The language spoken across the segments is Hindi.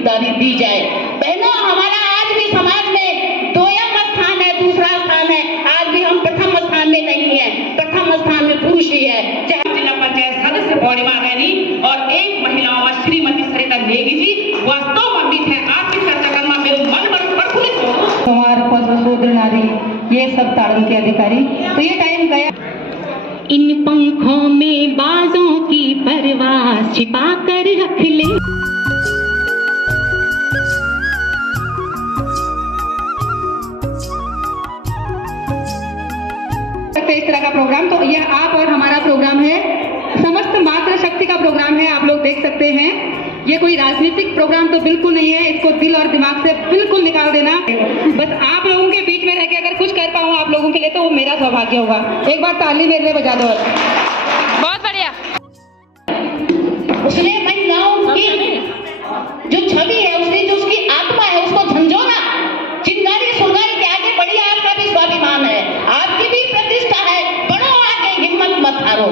भागीदारी दी जाए। बहनों, हमारा आज भी समाज में दोयम स्थान है, दूसरा स्थान है। आज भी हम प्रथम स्थान में नहीं है, प्रथम स्थान में पुरुष ही है। जिला पंचायत सदस्य पूर्णिमा रैनी और एक महिलाओं में श्रीमती सरिता नेगी जी वास्तव में उम्मीद है आपकी चर्चा करना मेरे मन पर प्रफुल्लित हो। कुमार पशु शूद्र नारी ये सब ताड़न के अधिकारी। तो ये टाइम गया। इन पंखों में बाजों की परवाह छिपा कर रख ले। इस तरह का प्रोग्राम, तो यह आप और हमारा प्रोग्राम है, समस्त मातृ शक्ति का प्रोग्राम है। आप लोग देख सकते हैं, ये कोई राजनीतिक प्रोग्राम तो बिल्कुल नहीं है। इसको दिल और दिमाग से बिल्कुल निकाल देना। बस आप लोगों के बीच में रह के अगर कुछ कर पाऊँ आप लोगों के लिए तो वो मेरा सौभाग्य होगा। एक बार ताली मेरे लिए बजा दो। बहुत बढ़िया। उसने महिलाओं की जो छवि है, उसने जो उसकी आत्मा है, उसको झंझोरा। चिंगारी सुनगारी के आगे बढ़ी, आपका भी स्वाभिमान है, आपकी भी प्रतिष्ठा है, बढ़ो आगे, हिम्मत मत हारो।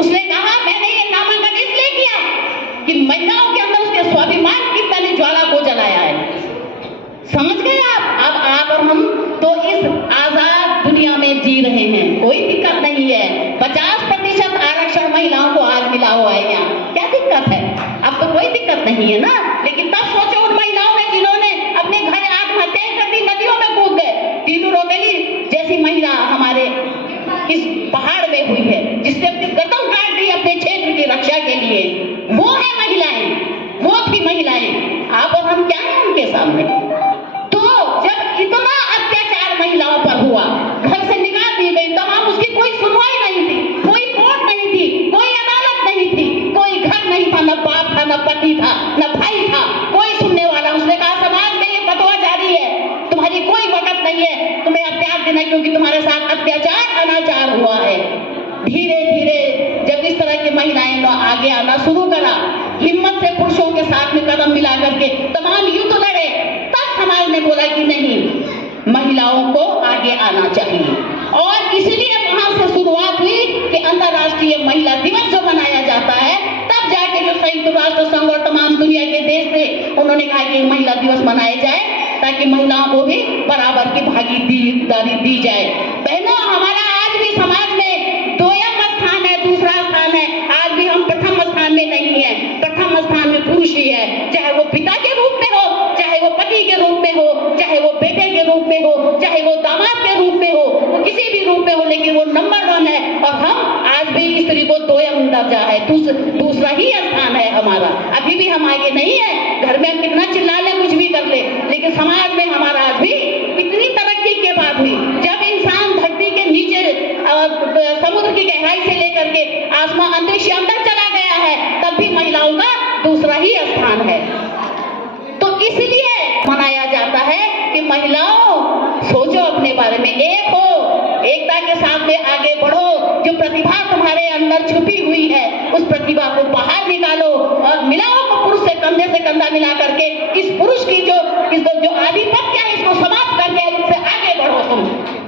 उसने कहा मैंने ये नामांकन इसलिए किया कि महिलाओं के अंदर उसके स्वाभिमान की मैंने ज्वाला को जलाया है। समझ गए आप? अब आप और हम तो इस आजाद दुनिया में जी रहे हैं, कोई दिक्कत नहीं है। 50% आरक्षण महिलाओं को आज मिला हुआ है यहाँ, क्या दिक्कत है? अब तो कोई दिक्कत नहीं है ना। लेकिन तब सोचो उन महिलाओं ने जिन्होंने अपने घर आत्महत्या कर दी, नदियों में कूद गए। तीनू रोमेली जैसी महिला हमारे इस पहाड़ में हुई है, जिसने अपनी गर्दन काट दी अपने क्षेत्र की रक्षा के लिए। वो है महिलाएं, वो थी महिलाएं। आप और हम क्या है उनके सामने? तो जब इतना अत्याचार महिलाओं पर हुआ, घर से निकाल दी गई, तमाम उसकी कोई सुनवाई नहीं थी, कोई कोर्ट नहीं थी, कोई अदालत नहीं थी, कोई घर नहीं था, न बाप था, न पति था, न भाई था, कोई सुनने वाला। उसने कहा समाज में ये फतवा जारी है, तुम्हारी कोई वक़्त नहीं है तुम्हें अब त्याग देना, क्योंकि तुम्हारे साथ अत्याचार अनाचार हुआ है। धीरे धीरे जब इस तरह की महिलाएं ने आगे आना शुरू करा, हिम्मत से पुरुषों के साथ में कदम मिला करके तमाम युद्ध लड़े, तब समाज ने बोला कि नहीं, महिलाओं को आगे आना चाहिए। और इसलिए वहां से शुरुआत हुई कि अंतर्राष्ट्रीय महिला दिवस जो मनाया जाता है, तब जाके जो संयुक्त राष्ट्र संघ और तमाम दुनिया के देश थे, उन्होंने कहा कि महिला दिवस मनाया जाए ताकि महिलाओं को भी बराबर की भागीदारी दी जाए। बहनों, हमारा आज भी समाज में दोयम स्थान है, दूसरा स्थान है। आज भी हम प्रथम स्थान में नहीं है, प्रथम स्थान में पुरुष ही है। चाहे वो पिता के रूप में हो, चाहे वो पति के रूप में हो, चाहे वो बेटे के रूप में हो, चाहे वो दामाद के रूप में हो, वो किसी भी रूप में हो, लेकिन वो नंबर 1 है। और हम आज भी स्त्री को दोयम दर्जा है, दूसरा ही स्थान है हमारा। अभी भी हम आगे नहीं है। घर में हम कितना चिल्ला ले, कुछ भी कर ले, लेकिन समाज में हमारा आज भी इतनी तरक्की के बाद भी, जब इंसान धरती के नीचे समुद्र की गहराई से लेकर के आसमान अंतरिक्ष के अंदर चला गया है, तब भी महिलाओं का दूसरा ही स्थान है। तो इसलिए मनाया जाता है कि महिलाओं सोचो अपने बारे में, एक हो, एकता के साथ में आगे बढ़ो। जो प्रतिभा तुम्हारे अंदर छुपी हुई है, उस प्रतिभा को बाहर निकालो और मिलाओ पुरुष से कंधा मिला करके इस पुरुष की जो आधिपत्य है, इसको समाप्त करके उससे आगे बढ़ो तुम।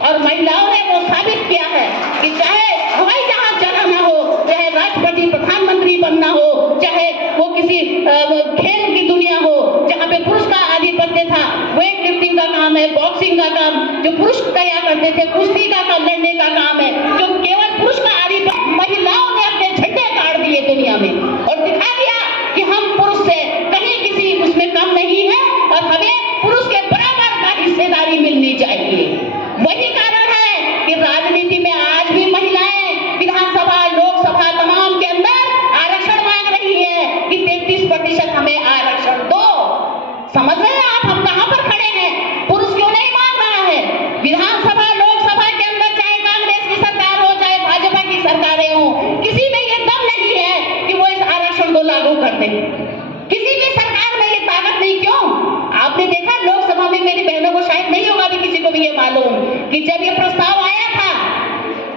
और महिलाओं ने वो साबित किया है कि चाहे हवाई जहाज चलाना हो, चाहे राष्ट्रपति प्रधानमंत्री बनना हो, चाहे वो किसी खेल की दुनिया हो जहाँ पे पुरुष का आधिपत्य था, वेट लिफ्टिंग का काम है, बॉक्सिंग का काम जो पुरुष तैयार करते थे, कुश्ती का लड़ने का काम है, जो केवल पुरुष का आधिपत्य, महिलाओं ने अपने झंडे गाड़ दिए दुनिया में और दिखा दिया कि हम पुरुष से कहीं किसी उसमें कम नहीं है और हमें पुरुष के बराबर का हिस्सेदारी मिलनी चाहिए। वही कारण है कि राजनीति में आज भी महिलाएं विधानसभा, लोकसभा तमाम के अंदर आरक्षण मांग रही है कि 33% हमें आरक्षण दो। समझ रहे हैं आप हम कहां पर खड़े हैं? पुरुष क्यों नहीं मांग रहा है? विधानसभा, लोकसभा के अंदर चाहे कांग्रेस की सरकार हो, चाहे भाजपा की सरकारें हो, किसी में ये दम नहीं है कि वो इस आरक्षण को लागू कर दे। किसी भी सरकार में ये ताकत नहीं। क्यों? आपने देखा लोकसभा में, मेरी बहनों को शायद नहीं होगा भी, किसी को भी ये मालूम कि जब ये प्रस्ताव आया था,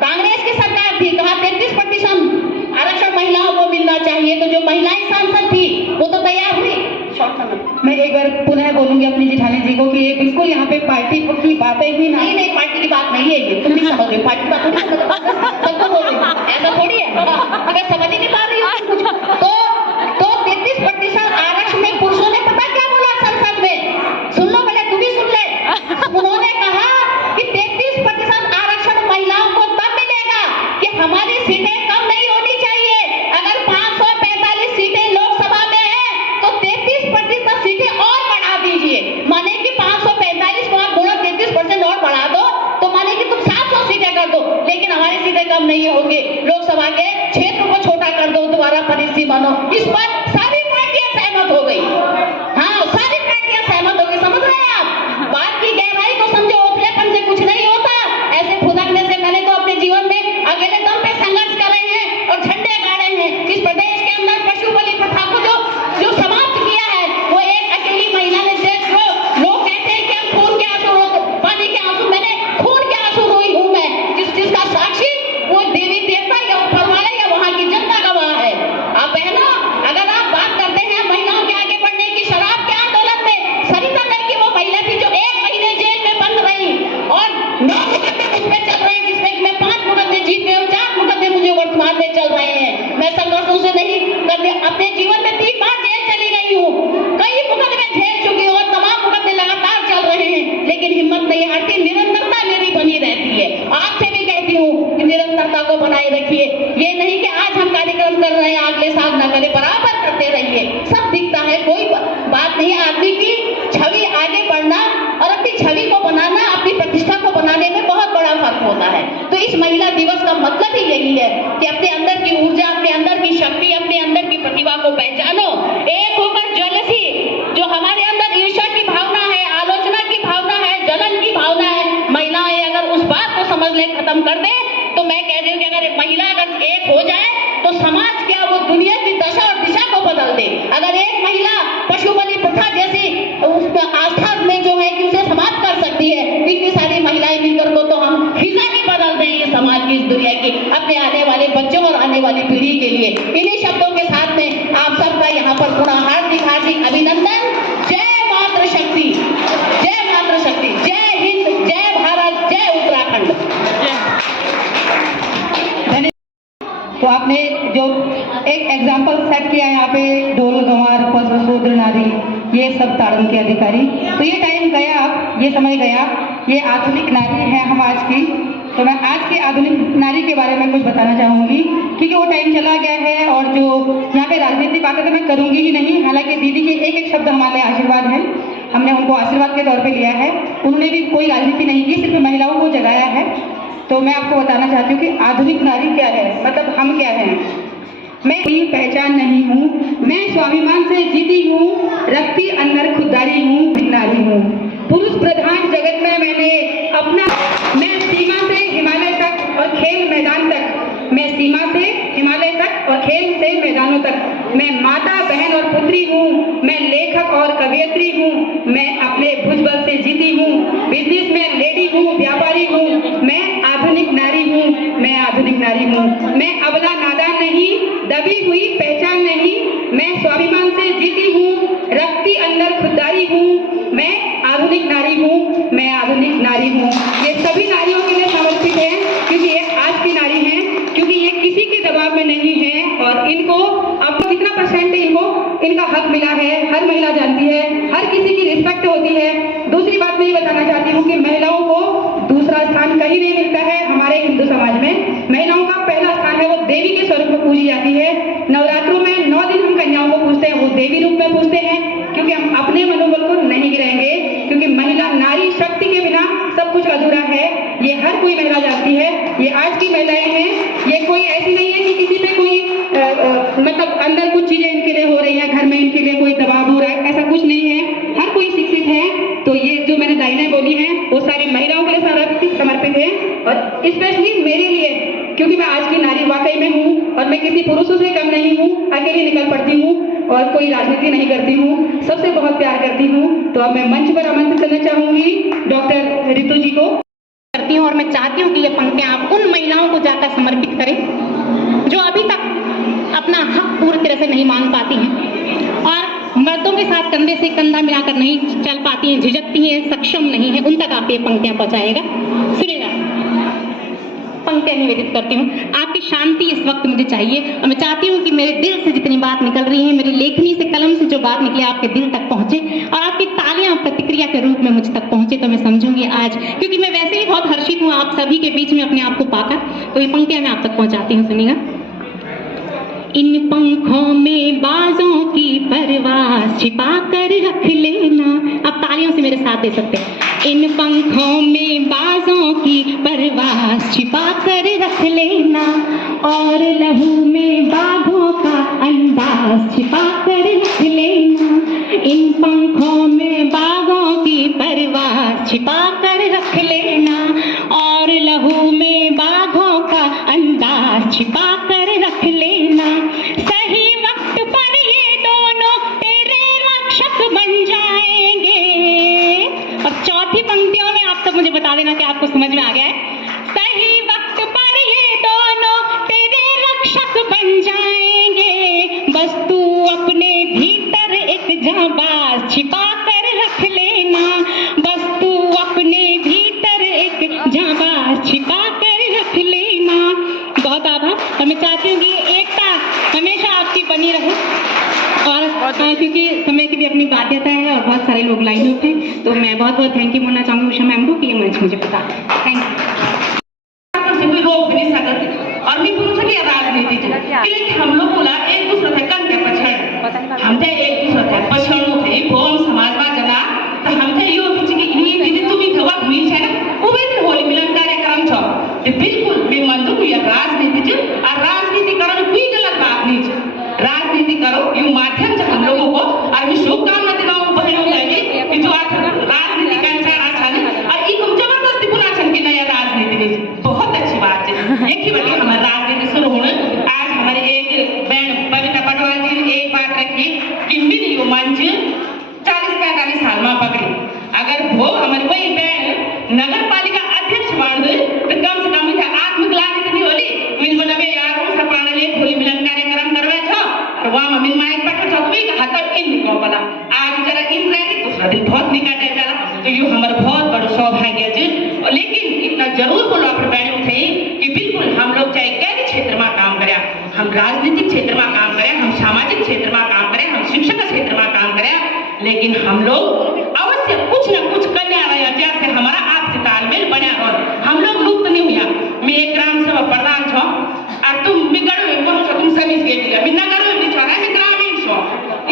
कांग्रेस की सरकार थी, कहा 33% आरक्षण महिलाओं को मिलना चाहिए, तो जो महिलाएं सांसद थी वो तो तैयार हुई। मैं एक बार पुनः बोलूंगी अपनी जिठानी जी को कि ये बिल्कुल यहाँ पे पार्टी की बातें ही नहीं, पार्टी की बात नहीं है ये, तुम भी समझ रहे, पार्टी की बात थोड़ी सबको बोल रही, ऐसा थोड़ी है। अगर समझ ही नहीं पा रही हो कुछ तो 33% आरक्षण में पुरुषों ने पता क्या बोला इस पर सारी पार्टियां सहमत हो गई। हाँ, सारी पार्टियां सहमत हो गई। समझ रहे हैं आप? बात की गहराई को समझो। उथलेपन से कुछ नहीं होता। ऐसे फुदकने से मैंने तो अपने जीवन में अकेले दम पे संघर्ष करे हैं और झंडे गाड़े हैं। इस प्रदेश के अंदर पशु बलि प्रथा को जो समाप्त किया है वो एक अकेली महिला ने। जो लोग कहते हैं कि हम खून के आंसू, पानी के आंसू, मैंने खून के आंसू रोई हूं मैं। जिसका साक्षी वो देवी देवता या ऊपर वाले या वहां की जनता गवाह है। आप बहनों, अगर आप बात करते हैं महिलाओं के आगे बढ़ने की, शराब के आंदोलन में सरिता नाम की वो महिला थी जो 1 महीने जेल में बंद रही और 9 मुकदमे मुझ पे चल रहे हैं, जिसमें मैं 5 मुकदमे जीत गए और 4 मुकदमे मुझे वर्तमान में चल रहे हैं। मैं संघर्षों से नहीं करने, अपने जीवन में 3 बार जेल चली गई हूँ, कई मुकदमे झेल चुकी हूँ और तमाम मुकदमे लगातार चल रहे हैं, लेकिन हिम्मत नहीं हारती। निरंतरता मेरी बनी रहती है। आपसे भी कहती हूँ कि निरंतरता को बनाए रखिए। ये नहीं कि आज हम कार्यक्रम कर रहे हैं अगले साल न करें, बराबर करते रहिए। सब दिखता है, कोई बात नहीं। आदमी की छवि आगे बढ़ना और अपनी छवि को बनाना, अपनी प्रतिष्ठा को बनाने में बहुत बड़ा फर्क होता है। तो इस महिला दिवस का मतलब ही यही है कि अपने अंदर की ऊर्जा, अपने अंदर की शक्ति, अपने अंदर की प्रतिभा को पहचानो। एक होकर ज्वेलसी, जो हमारे अंदर ईर्ष्या की भावना है, आलोचना की भावना है, जलन की भावना है, महिलाएं अगर उस बात को समझ ले, खत्म कर दे, तो मैं कह रही हूँ कि अगर महिला अगर एक हो जाए तो समाज क्या, वो दुनिया की दशा और दिशा को बदल दे। अगर एक महिला पशु बलि प्रथा जैसी उसमें आस्था में जो है कि उसे समाप्त कर सकती है, इतनी सारी महिलाएं मिलकर को तो हम फिजा ही बदल दें ये समाज की, इस दुनिया की, अपने आने वाले बच्चों और आने वाली पीढ़ी के लिए। इन्हीं शब्दों के साथ में आप सबका यहाँ पर पुनः हार्दिक हार्दिक अभिनंदन। जय मातृशक्ति, जय मातृशक्ति, जय हिंद, जय भारत, जय उत्तराखंड। तो आपने जो एक एग्जाम्पल सेट किया है यहाँ पे, ढोल गंवार पशु शूद्र नारी, ये सब ताड़न के अधिकारी। तो ये टाइम गया, अब ये समय गया, ये आधुनिक नारी है हम आज की। तो मैं आज की आधुनिक नारी के बारे में कुछ बताना चाहूँगी, क्योंकि वो टाइम चला गया है और जो यहाँ पे राजनीतिक बातें तो मैं करूँगी ही नहीं। हालांकि दीदी के एक एक शब्द हमारे आशीर्वाद है, हमने उनको आशीर्वाद के तौर पर लिया है। उन्होंने भी कोई राजनीति नहीं की, सिर्फ महिलाओं को जगाया है। तो मैं आपको बताना चाहती हूँ कि आधुनिक नारी क्या है, मतलब हम क्या हैं। मैं कोई पहचान नहीं हूँ, मैं स्वाभिमान से जीती हूँ, रखती अंदर खुददारी हूँ, नारी हूँ। पुरुष प्रधान जगत में मैंने अपना, मैं सीमा से हिमालय तक और खेल मैदान तक, मैं सीमा से हिमालय तक और खेल से मैदानों तक, मैं माता बहन और पुत्री हूँ, मैं लेखक और कवियत्री हूँ, मैं अपने भुजबल से जीती हूँ, बिजनेस में लेडी हूँ, व्यापारी हूँ, मैं आधुनिक नारी हूँ, मैं आधुनिक नारी हूँ। मैं अबला नादान नहीं, दबी हुई पहचान नहीं, मैं स्वाभिमान से जीती हूँ, रखती अंदर खुददारी हूँ, मैं आधुनिक नारी हूँ, मैं आधुनिक नारी हूँ। ये सभी नारियों के लिए समर्पित है, क्योंकि ये आज की नारी हैं, क्योंकि ये किसी के दबाव में नहीं है और इनको अब कितना परसेंट इनको इनका हक मिला है, हर महिला जानती है, हर किसी की रिस्पेक्ट होती है। दूसरी बात मैं ये बताना चाहती हूँ कि महिलाओं को दूसरा स्थान कहीं नहीं मिलता है हमारे हिंदू समाज में। महिलाओं का पहला स्थान है, वो देवी के स्वरूप में पूजी जाती है। नवरात्रों में 9 दिन हम कन्याओं को पूजते हैं, वो देवी रूप में पूजते हैं, क्योंकि हम अपने मनोबल को नहीं गिराएंगे, क्योंकि महिला नारी शक्ति के बिना सब कुछ अधूरा है। ये हर कोई महिला जानती है। ये आज की महिलाएं हैं, ये कोई ऐसी नहीं है कि किसी पे कोई मतलब अंदर कुछ चीजें इनके लिए हो रही है, घर में इनके लिए कोई दबाव हो रहा है, ऐसा कुछ नहीं है। हर कोई शिक्षित है। तो ये जो मैंने लाइनें बोली हैं वो सारी महिलाओं के लिए समर्पित है और स्पेशली मेरे लिए, क्योंकि मैं आज की नारी वाकई में हूँ और मैं किसी पुरुषों से कम नहीं हूँ। अकेली निकल पड़ती हूँ और कोई राजनीति नहीं करती हूँ, सबसे बहुत प्यार करती हूँ। तो अब मैं मंच पर आमंत्रित करना चाहूंगी डॉक्टर रितु जी को। करती हूँ और मैं चाहती हूँ कि ये पंक्तियां आप उन महिलाओं को जाकर समर्पित करें जो अभी तक अपना हक पूरी तरह से नहीं मांग पाती हैं और मर्दों के साथ कंधे से कंधा मिलाकर नहीं चल पाती हैं, झिझकती हैं, सक्षम नहीं है, उन तक आप ये पंक्तियां पहुंचाएगा। सुनिएगा, पंक्तियां निवेदित करती हूँ। आपकी शांति इस वक्त मुझे चाहिए और मैं चाहती हूँ कि मेरे दिल से जितनी बात निकल रही है, मेरी लेखनी से, कलम से जो बात निकली आपके दिल तक पहुंचे और आपकी तालियां प्रतिक्रिया के रूप में मुझ तक पहुंचे, तो मैं समझूंगी आज, क्योंकि मैं वैसे ही बहुत हर्षित हूँ आप सभी के बीच में अपने आप को पाकर। तो ये पंक्तियां मैं आप तक पहुंचाती हूँ, सुनिएगा। इन पंखों में बाजों की परवाह छिपा कर रख लेना। आप तालियों से मेरे साथ दे सकते हैं। इन पंखों में बाजों की परवास छिपा कर रख लेना और लहू में बाघों का अंदाज छिपा कर रख लेना। इन पंखों में बाघों की परवास छिपा कर रख लेना और लहू में बाघों का अंदाज छिपा कर रख लेना। सही वक्त पर ये दोनों तेरे रक्षक बन जाएंगे। और चौथी पंक्तियों में आप सब मुझे बता देना कि आपको समझ में आ गया है। सही वक्त पर ये दोनों तेरे रक्षक बन जाएंगे। बस तू अपने भीतर एक जाबाज छिपा कर रख लेना। बस तू अपने भीतर एक जाबाज छिपा कर रख लेना। बहुत आभार और मैं चाहती हूँ कि एकता हमेशा आपकी बनी रहे। और क्योंकि समय की भी अपनी बाध्यता है और बहुत सारे लोग लाइन अप हैं, तो मैं बहुत बहुत थैंक यू बोलना चाहूँगी उषा मैम को कि ये मंच मुझे पता। Thank you. कोई रोक भी नहीं सकते और मैं पूछ सकी राजनीति लेकिन हम लोग बोला एक दूसरे से कन के पछड़ हम थे एक दूसरे से पछड़ो थे भोम समाजवाद जना तो हम थे यो बीच की ये दीदी तुम्ही धवा मिल छे ना वो भी होली मिलन कार्यक्रम छ ते बिल्कुल मैं मानदू कि राजनीति छ और राजनीति करण कोई गलत बात नहीं छ। राजनीति करो यू माध्यम छ हम लोगों को और मैं शुभकामना देनाऊ बहनों को कि जो आज राजनीति का इंसान आछा ने और ई को जबरदस्ती बुला छन कि नया राजनीति नहीं बहुत अच्छी बात है। एक ही बार हमारी राजनीति शुरू होने आज हमारे एक बहन बबीता पटवारी जी ने एक बात रखी कि मिली वो मंच 40-45 साल में पकड़ी। अगर वो हमारी वही बहन नगर पालिका अध्यक्ष बन गई तो कम से कम इधर आत्मग्लानि तो नहीं होली मिल बनबे यार उस प्राण ले होली मिलन कार्यक्रम करवे छ और वहां में मिल माइक पट सकबे हाथ इन निको वाला आज जरा इन रही दूसरा दिन बहुत निकट है चला तो ये हमारा बहुत बड़ा सौभाग्य है। लेकिन इतना जरूर बोलो अपने बहनों थे कि बिल्कुल हम लोग चाहे किसी क्षेत्र में काम करें, हम राजनीतिक क्षेत्र में काम करें, हम सामाजिक क्षेत्र में काम करें, हम शिक्षा के क्षेत्र में काम करें, लेकिन हम लोग अवश्य कुछ न कुछ करने वाले जैसे हमारा आपसे तालमेल बना और हम लोग लुप्त नहीं हुआ। मैं एक ग्राम सभा प्रधान छो और तुम मिगड़ो में बोलो तुम सभी के लिए मैं नगरों में छो मैं ग्रामीण छो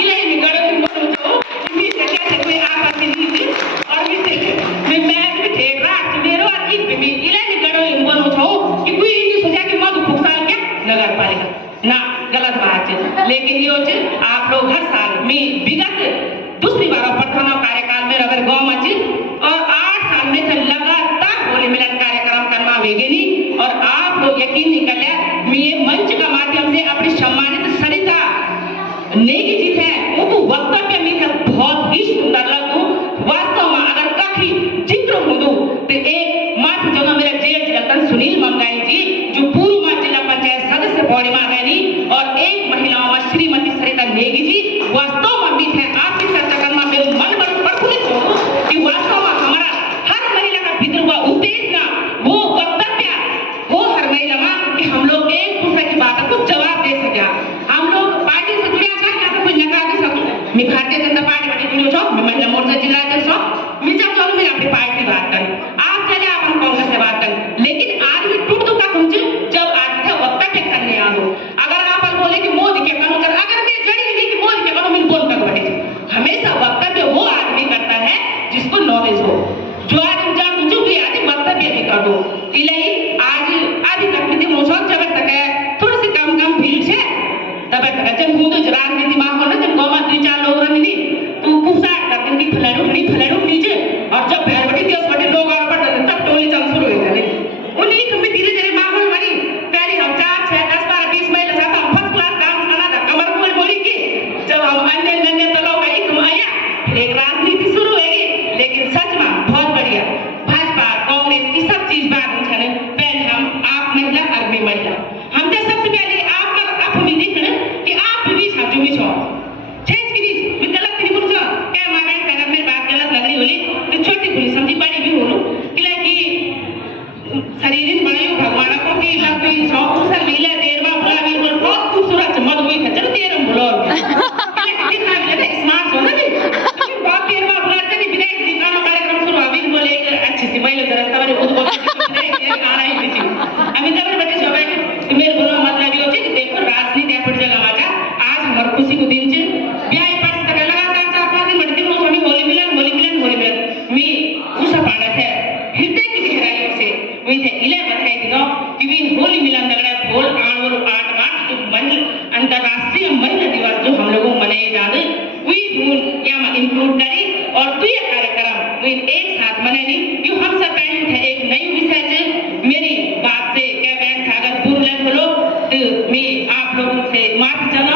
इले मिगड़ो तुम बोलो छो मैं से कैसे कोई आपत्ति नहीं थी और मैं भी थे रात मेरो और इन भी इले मिगड़ो में बोलो छो कि कोई नहीं सोचा कि मधु फुकसाल क्या नगर पालिका ना गलत बात है। लेकिन यो आप लोग हर साल में विगत दूसरी बार प्रथम कार्यकाल में अगर गांव में और 8 साल में तो लगातार होली मिलन कार्यक्रम करवा वेगेनी और आप लोग यकीन नहीं कर लिया मैं ये मंच का माध्यम से अपनी सम्मानित सरिता नेगी जी थे वो वक्तव्य में बहुत ही सुंदर लगू वास्तव में अगर काफी जिक्र हो दो तो एक मात्र जगह मेरा जेठ रतन सुनील मंगाई जी जो पूर्व जिला पंचायत सदस्य बॉडी में गई और एक महिलाओं में श्रीमती सरिता नेगी जी वास्तव में भी थे आपकी चर्चा करना मेरे मन पर प्रफुल्लित हो कि वास्तव में हमारा हर महिला का भीतर हुआ उद्देश्य ना वो वक्तव्य वो हर महिला में कि हम लोग एक दूसरे की बातों को जवाब दे सके। हम लोग पार्टी से जुड़े था क्या तो कोई नकार नहीं सकते मैं भारतीय जनता पार्टी में जुड़ी हूँ मैं महिला मोर्चा जिला अध्यक्ष हूँ मैं जब चाहूँ मैं अपनी पार्टी बात करूँ आप चले आप हम कांग्रेस से बात करें लेकिन आज भी टूट दुखा समझे जब आज थे वक्तव्य करने आ दो अगर आप बोले कि मोदी के कानून कर अगर मैं जड़ी नहीं कि मोदी के कानून बोल कर बैठे हमेशा वक्तव्य वो आदमी करता है जिसको नॉलेज हो जो आदमी जान जो भी आदमी वक्तव्य भी कर दो इलाई आज अभी तक में मोसो जब तक है थोड़ी सी कम भीड़ से तब तक जब हूं तो राजनीति माहौल ना जब गांव में 3-4 लोग रहने तो कुसा तक की फलाड़ू नीचे और जब भैर बड़ी देश बड़े लोग और बढ़ तब टोली चल शुरू हो गए उन्हीं में धीरे धीरे माहौल बनी पहले हम 4, 6, 10, 12, 20 महिला साथ हम फर्स्ट क्लास डांस करना था कमर खोल बोली की जब हम अन्य तो लोग आई तुम आया फिर एक राजनीति शुरू होगी लेकिन सच में बहुत बढ़िया भाजपा कांग्रेस ये सब चीज बात नहीं पहले हम आप महिला और मैं महिला हम तो सबसे पहले आप हमें देखना कि आप भी बीच हम जो भी छो छेज की बीच मैं गलत नहीं बोल क्या मां बहन अगर मेरी बात गलत लग रही और दुई कार्यक्रम एक साथ मनेनी यो हम सब टाइम थे एक नई विषय से मेरी बात से क्या बयान था अगर दूर ले बोलो तो मैं आप लोगों से माफी चाहूंगा।